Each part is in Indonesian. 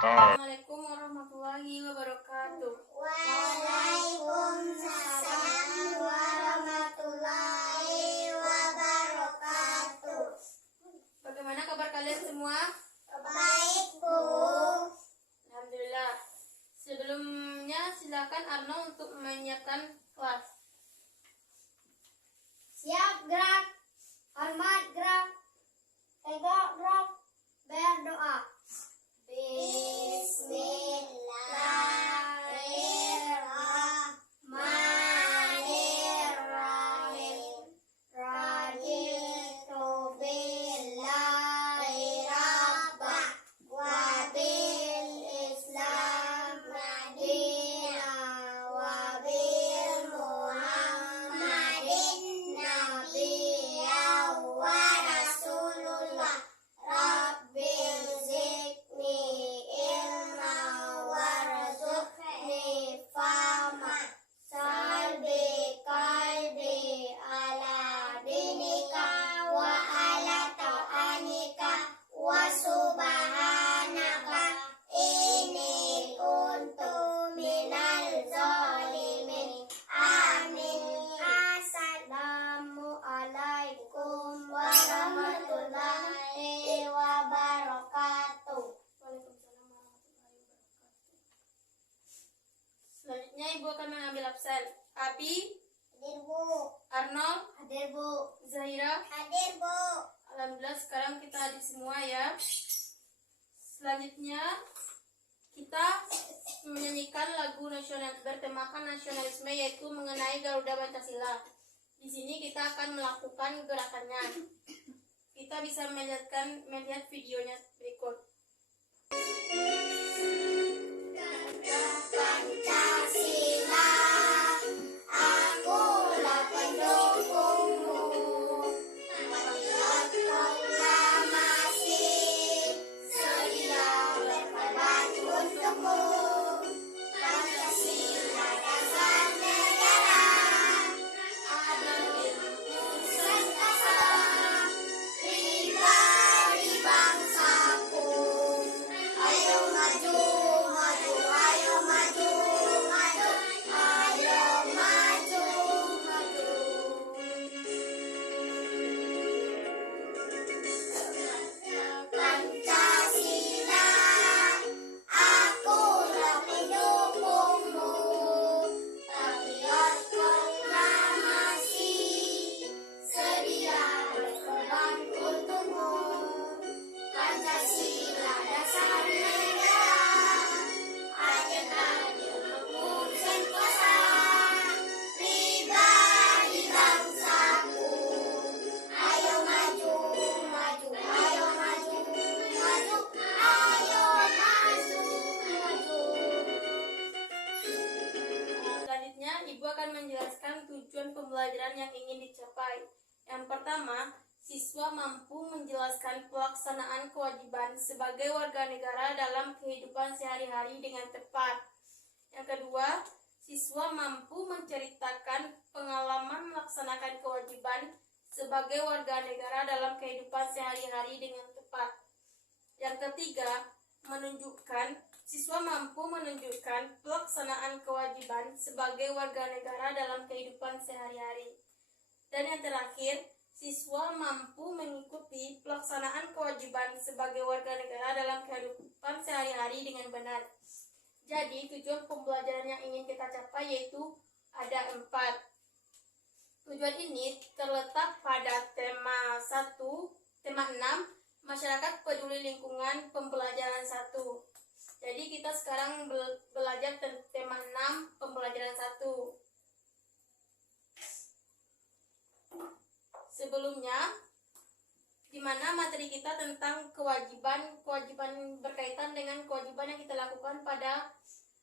Assalamualaikum warahmatullahi wabarakatuh. Waalaikumsalam warahmatullahi wabarakatuh. Bagaimana kabar kalian semua? Baik, Bu. Alhamdulillah. Sebelumnya silakan Arno untuk menyiapkan kelas. Siap, gerak. Hormat, gerak. Tegak, gerak. Berdoa. Bismillahirrahmanirrahim. Raditu billahi rabba wa bil Islam madina wa bil Muhammadin nabiyya wa rasulullah. Rabbil zidni ilma warzuqni fahma. Salbi qalbi ala dinika wa ala ta'anika wa subhanaka inni kuntu minal zalimin. Amin. Assalamualaikum warahmatullahi wabarakatuh. Waalaikumsalam warahmatullahi wabarakatuh. Selanjutnya Ibu akan mengambil absen. Abi, Hadir, Bu. Arnold, Hadir, Bu. Zahira. Hadir, Bu. Alhamdulillah sekarang kita hadir semua ya. Selanjutnya kita menyanyikan lagu nasional bertemakan nasionalisme, yaitu mengenai Garuda Pancasila. Di sini kita akan melakukan gerakannya. Kita bisa melihat videonya berikut. Pancasila, akulah pendukungmu. Patriot proklamasi, sedia berkorban untukmu. Pancasila dasar negara, adil nusantara, pribadi bangsaku. Ayo maju, maju, ayo maju, maju, ayo maju, maju. Pancasila, akulah pendukungmu. Patriot proklamasi, sedia berkorban untukmu. Pancasila dasar negara, adil sentosa, pribadi bangsaku. Ayo maju, maju, ayo maju, maju, ayo maju, maju. Selanjutnya Ibu akan menjelaskan tujuan pembelajaran yang ingin dicapai. Yang pertama, siswa mampu menjelaskan pelaksanaan kewajiban sebagai warga negara dalam kehidupan sehari-hari dengan tepat. Yang kedua, siswa mampu menceritakan pengalaman melaksanakan kewajiban sebagai warga negara dalam kehidupan sehari-hari dengan tepat. Yang ketiga, siswa mampu menunjukkan pelaksanaan kewajiban sebagai warga negara dalam kehidupan sehari-hari. Dan yang terakhir, siswa mampu mengikuti pelaksanaan kewajiban sebagai warga negara dalam kehidupan sehari-hari dengan benar. Jadi, tujuan pembelajaran yang ingin kita capai yaitu ada 4. Tujuan ini terletak pada tema 6, Masyarakat Peduli Lingkungan, pembelajaran 1. Jadi, kita sekarang belajar tema 6, pembelajaran 1. Sebelumnya, di mana materi kita tentang kewajiban berkaitan dengan kewajiban yang kita lakukan pada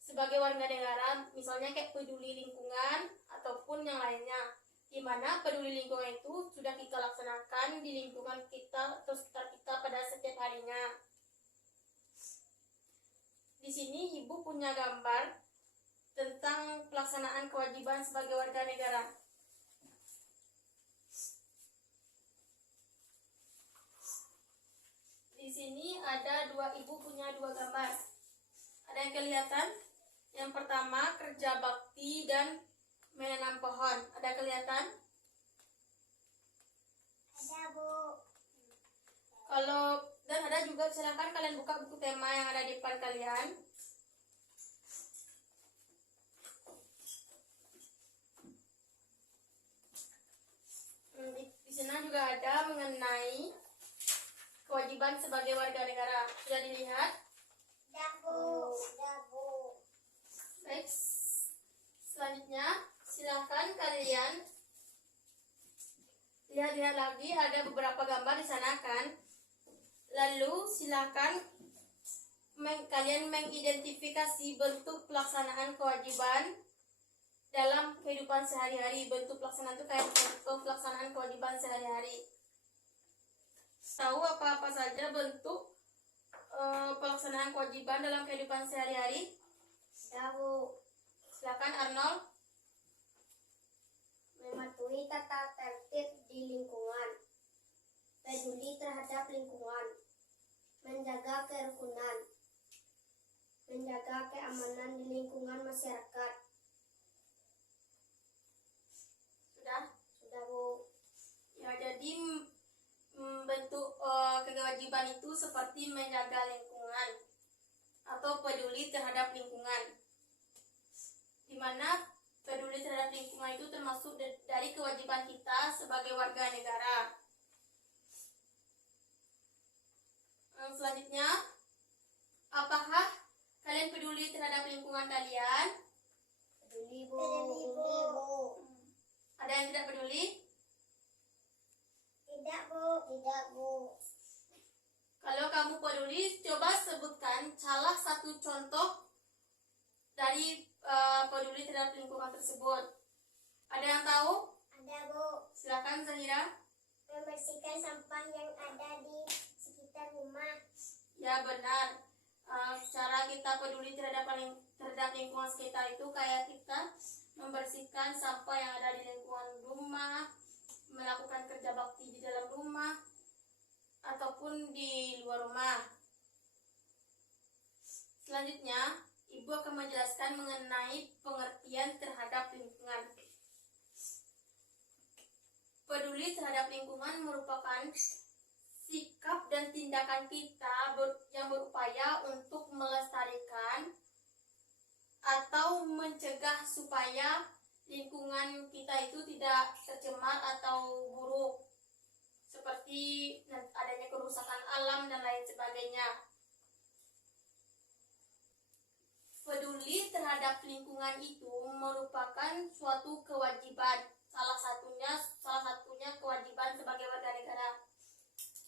sebagai warga negara, misalnya kayak peduli lingkungan ataupun yang lainnya. Di mana peduli lingkungan itu sudah kita laksanakan di lingkungan kita atau sekitar kita pada setiap harinya. Di sini Ibu punya gambar tentang pelaksanaan kewajiban sebagai warga negara. Di sini ada ibu punya dua gambar. Ada yang kelihatan? Yang pertama, kerja bakti dan menanam pohon. Ada kelihatan? Ada, Bu. Dan ada juga, silakan kalian buka buku tema yang ada di depan kalian. Di sana juga ada mengenai kewajiban sebagai warga negara. Sudah dilihat? Ada, Bu. Ada, Bu. Baik. Selanjutnya, silakan kalian lihat-lihat lagi, ada beberapa gambar di sana kan. Lalu silakan kalian mengidentifikasi bentuk pelaksanaan kewajiban dalam kehidupan sehari-hari. Bentuk pelaksanaan itu kayak pelaksanaan kewajiban sehari-hari. Tahu apa-apa saja bentuk pelaksanaan kewajiban dalam kehidupan sehari-hari? Ada, Bu. Silakan Arnold. Mematuhi tata tertib di lingkungan, peduli terhadap lingkungan, menjaga kerukunan, menjaga keamanan di lingkungan masyarakat. Sudah? Sudah, Bu. Ya, jadi bentuk kewajiban itu seperti menjaga lingkungan atau peduli terhadap lingkungan, di mana peduli terhadap lingkungan itu termasuk dari kewajiban kita sebagai warga negara. Selanjutnya, apakah kalian peduli terhadap lingkungan kalian? Peduli, Bu. Peduli, Bu. Ada yang tidak peduli? Tidak, Bu. Tidak, Bu. Kalau kamu peduli, coba sebutkan salah satu contoh dari peduli terhadap lingkungan tersebut. Ada yang tahu? Ada, Bu. Silakan Zahira. Membersihkan sampah yang ada di sekitar rumah. Ya, benar. Cara kita peduli terhadap lingkungan sekitar itu kayak kita membersihkan sampah yang ada di lingkungan rumah, melakukan kerja bakti di dalam rumah ataupun di luar rumah. Selanjutnya, Ibu akan menjelaskan mengenai pengertian terhadap lingkungan. Peduli terhadap lingkungan merupakan sikap dan tindakan kita yang berupaya untuk melestarikan atau mencegah supaya lingkungan kita itu tidak tercemar atau buruk, seperti adanya kerusakan alam dan lain sebagainya. Peduli terhadap lingkungan itu merupakan suatu kewajiban, salah satunya kewajiban sebagai warga negara.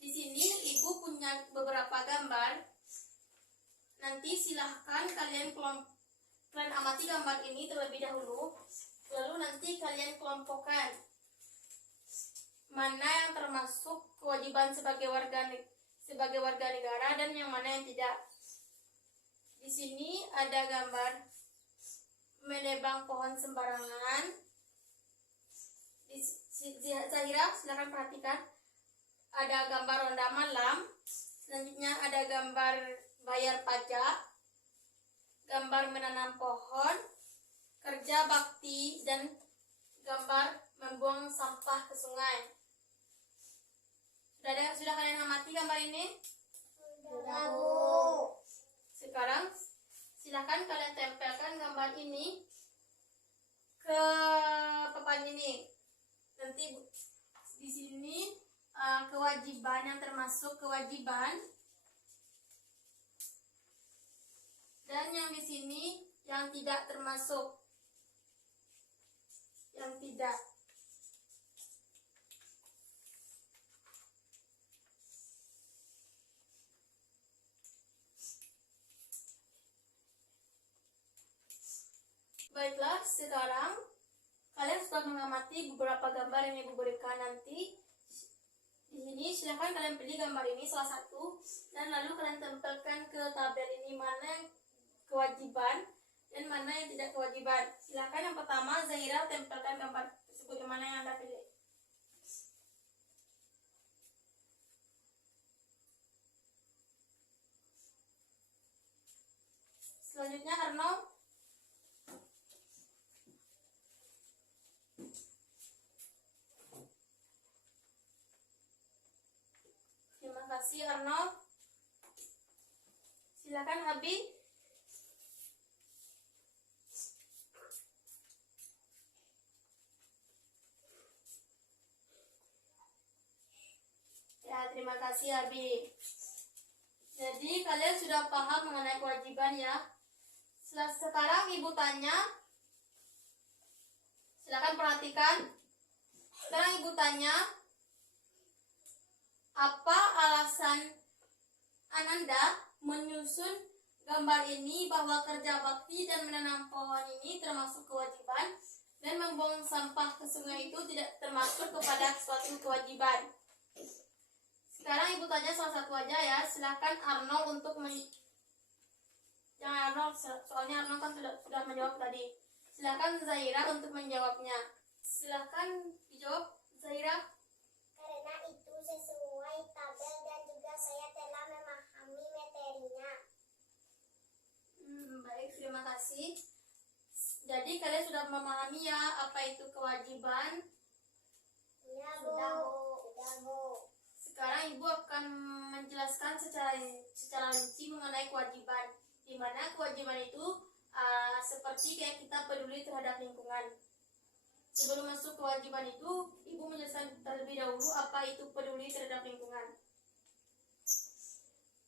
Di sini Ibu punya beberapa gambar. Nanti silahkan kalian amati gambar ini terlebih dahulu, lalu nanti kalian kelompokkan mana yang termasuk kewajiban sebagai warga negara dan yang mana yang tidak. Di sini ada gambar menebang pohon sembarangan. Zahira, silakan perhatikan. Ada gambar ronda malam. Selanjutnya ada gambar bayar pajak, gambar menanam pohon, kerja bakti, dan gambar membuang sampah ke sungai. Sudah kalian amati gambar ini? Sudah, Bu. Sekarang silakan kalian tempelkan gambar ini ke papan ini. Nanti di sini kewajiban yang termasuk kewajiban, dan yang di sini yang tidak termasuk, yang tidak. Baiklah, sekarang kalian sudah mengamati beberapa gambar yang Ibu berikan. Nanti di sini silahkan kalian pilih gambar ini salah satu, dan lalu kalian tempelkan ke tabel ini mana yang kewajiban dan mana yang tidak kewajiban. Silahkan yang pertama Zahira tempelkan gambar tersebut yang mana yang Anda pilih. Selanjutnya Arno. Terima kasih Arno. Silakan Abi. Ya, terima kasih Abi. Jadi kalian sudah paham mengenai kewajiban ya. Sekarang Ibu tanya. Silakan perhatikan. Sekarang Ibu tanya. Apa alasan Ananda menyusun gambar ini bahwa kerja bakti dan menanam pohon ini termasuk kewajiban dan membuang sampah ke sungai itu tidak termasuk kepada suatu kewajiban? Sekarang Ibu tanya salah satu aja ya. Silakan Arnold untuk jangan Arnold, soalnya Arnold kan sudah menjawab tadi. Silakan Zaira untuk menjawabnya. Silakan dijawab Zaira. Karena itu sesuai tabel dan juga saya telah memahami materinya. Baik, terima kasih. Jadi kalian sudah memahami ya apa itu kewajiban? Iya, Bu. Sudah, Bu. Sekarang Ibu akan menjelaskan secara rinci mengenai kewajiban, di mana kewajiban itu seperti kayak kita peduli terhadap lingkungan. Sebelum masuk kewajiban itu, Ibu menjelaskan terlebih dahulu apa itu peduli terhadap lingkungan.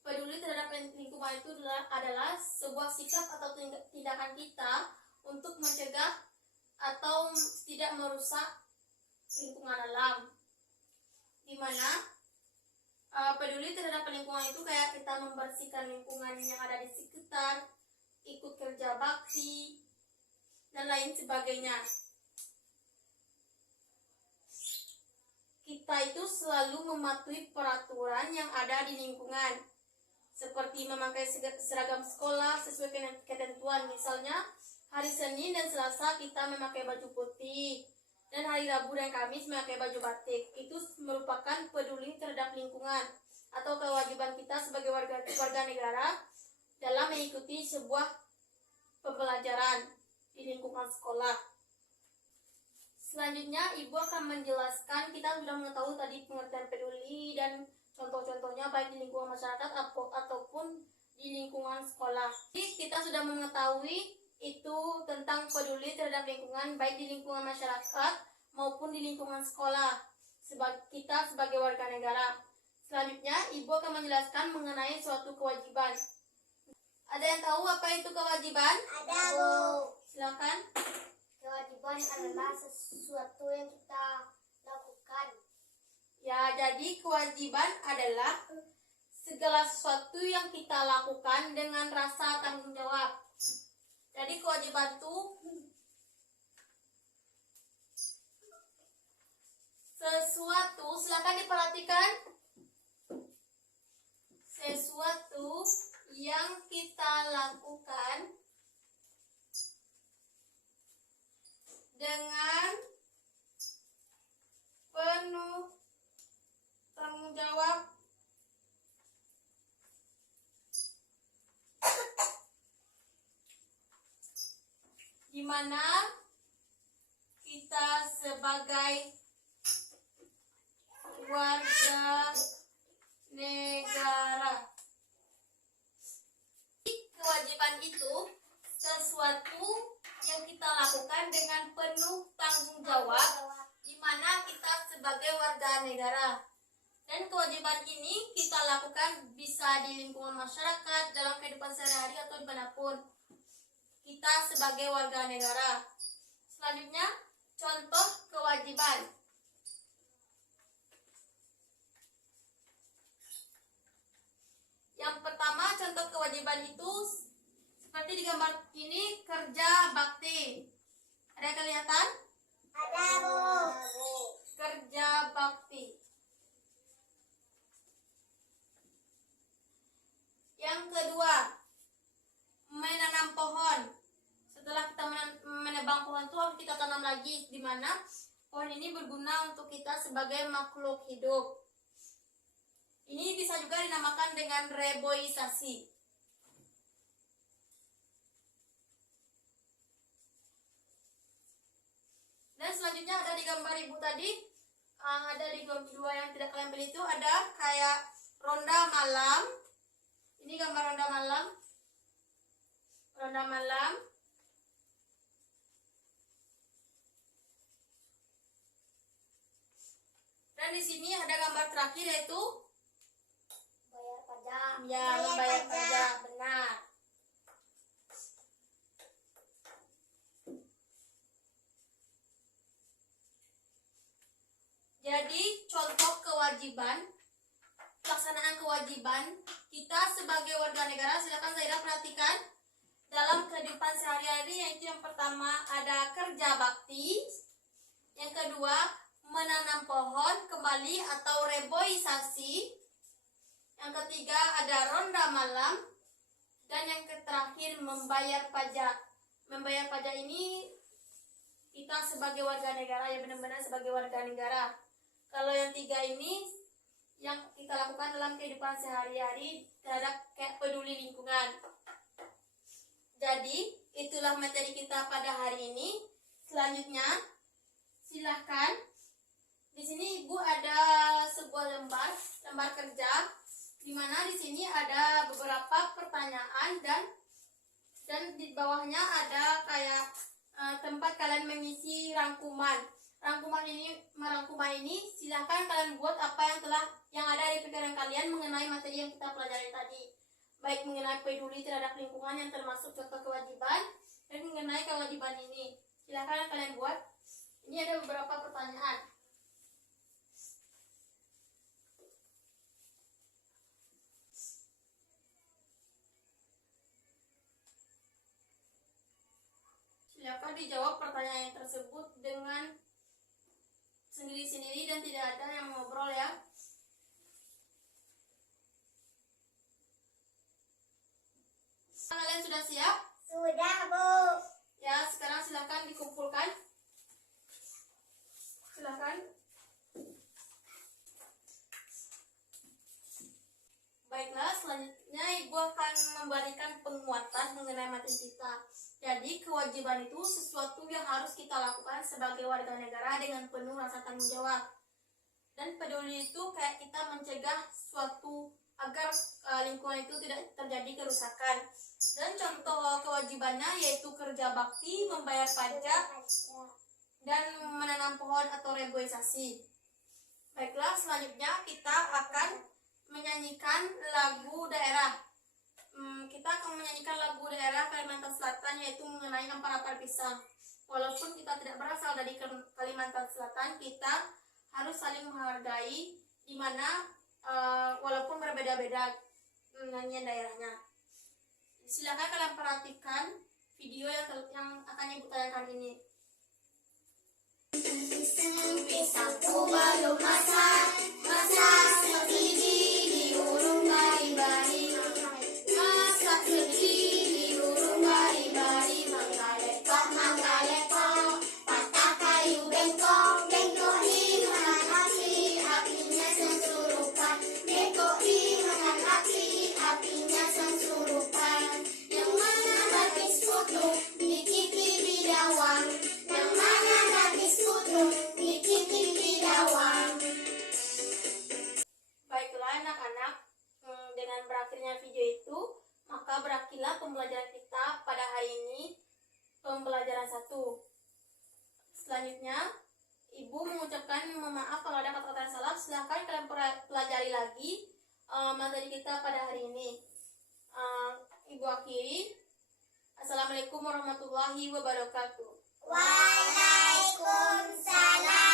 Peduli terhadap lingkungan itu adalah sebuah sikap atau tindakan kita untuk mencegah atau tidak merusak lingkungan alam, di mana peduli terhadap lingkungan itu kayak kita membersihkan lingkungan yang ada di sekitar, ikut kerja bakti, dan lain sebagainya. Kita itu selalu mematuhi peraturan yang ada di lingkungan, seperti memakai seragam sekolah sesuai ketentuan. Misalnya, hari Senin dan Selasa kita memakai baju putih, dan hari Rabu dan Kamis memakai baju batik. Itu merupakan peduli terhadap lingkungan atau kewajiban kita sebagai warga negara dalam mengikuti sebuah pembelajaran di lingkungan sekolah. Selanjutnya Ibu akan menjelaskan, kita sudah mengetahui tadi pengertian peduli dan contoh-contohnya baik di lingkungan masyarakat ataupun di lingkungan sekolah. Jadi kita sudah mengetahui itu tentang peduli terhadap lingkungan baik di lingkungan masyarakat maupun di lingkungan sekolah kita sebagai warga negara. Selanjutnya Ibu akan menjelaskan mengenai suatu kewajiban. Ada yang tahu apa itu kewajiban? Ada, Bu. Silakan. Kewajiban adalah sesuatu yang kita lakukan. Ya, jadi kewajiban adalah segala sesuatu yang kita lakukan dengan rasa tanggung jawab. Jadi kewajiban itu sesuatu, silakan diperhatikan, sesuatu yang kita lakukan dengan penuh tanggung jawab di mana kita sebagai warga negara. Kewajiban itu sesuatu yang kita lakukan dengan penuh tanggung jawab di mana kita sebagai warga negara. Dan kewajiban ini kita lakukan bisa di lingkungan masyarakat, dalam kehidupan sehari-hari atau dimanapun kita sebagai warga negara. Selanjutnya, contoh kewajiban. Yang pertama, contoh kewajiban itu seperti di gambar ini, kerja bakti. Ada yang kelihatan? Ada, Bu. Kerja bakti. Yang kedua, menanam pohon. Setelah kita menebang pohon itu harus kita tanam lagi, di mana pohon ini berguna untuk kita sebagai makhluk hidup. Ini bisa juga dinamakan dengan reboisasi. tadi ada di dua yang tidak kalian pilih itu ada kayak ronda malam. Ini gambar ronda malam. Ronda malam. Dan di sini ada gambar terakhir yaitu Bayar pajak. ya membayar pajak, benar. Jadi contoh kewajiban, pelaksanaan kewajiban kita sebagai warga negara, silakan Zaira perhatikan dalam kehidupan sehari-hari, yaitu yang pertama ada kerja bakti, yang kedua menanam pohon kembali atau reboisasi, yang ketiga ada ronda malam, dan yang terakhir membayar pajak. Membayar pajak ini kita sebagai warga negara, ya benar-benar sebagai warga negara. Kalau yang tiga ini yang kita lakukan dalam kehidupan sehari-hari terhadap kayak peduli lingkungan. Jadi itulah materi kita pada hari ini. Selanjutnya silahkan. Di sini Ibu ada sebuah lembar kerja, di mana di sini ada beberapa pertanyaan dan di bawahnya ada kayak tempat kalian mengisi rangkuman. Rangkuman ini silahkan kalian buat apa yang ada di pikiran kalian mengenai materi yang kita pelajari tadi, baik mengenai peduli terhadap lingkungan yang termasuk contoh kewajiban dan mengenai kewajiban ini. Silahkan kalian buat. Ini ada beberapa pertanyaan. Silakan dijawab pertanyaan tersebut dengan sendiri-sendiri dan tidak ada yang ngobrol ya. Kalian sudah siap? Sudah, Bu. Ya, sekarang silakan dikumpulkan. Silakan. Baiklah, selanjutnya Ibu akan memberikan penguatan mengenai materi kita. Jadi, kewajiban itu sesuatu yang harus kita lakukan sebagai warga negara dengan penuh rasa tanggung jawab. Dan peduli itu kayak kita mencegah suatu agar lingkungan itu tidak terjadi kerusakan. Dan contoh kewajibannya yaitu kerja bakti, membayar pajak, dan menanam pohon atau reboisasi. Baiklah, selanjutnya kita akan menyanyikan lagu daerah. Kita akan menyanyikan lagu daerah Kalimantan Selatan, yaitu mengenai ampar-ampar pisang. Walaupun kita tidak berasal dari Kalimantan Selatan, kita harus saling menghargai, di mana walaupun berbeda-beda nyanyian daerahnya. Silakan kalian perhatikan video yang akan Ibu tayangkan ini. Pisangku belum masak, masak sendiri diurung bari-bari. Masak sendiri diurung Bari-bari, mangga lekok, patah kayu bengkok, bengkoki makan api, apinya sensurupan, bengkoki makan api, apinya sensurupan. Yang mana habis foto, dikiti bidawang, yang mana habis foto, dikiti bidawang. Baiklah anak-anak, dengan berakhirnya video itu, maka berakhirlah pembelajaran kita pada hari ini, pembelajaran 1. Selanjutnya, Ibu mengucapkan mohon maaf kalau ada kata-kata yang salah. Silahkan kalian pelajari lagi materi kita pada hari ini. Ibu akhiri. Assalamualaikum warahmatullahi wabarakatuh. Waalaikumsalam.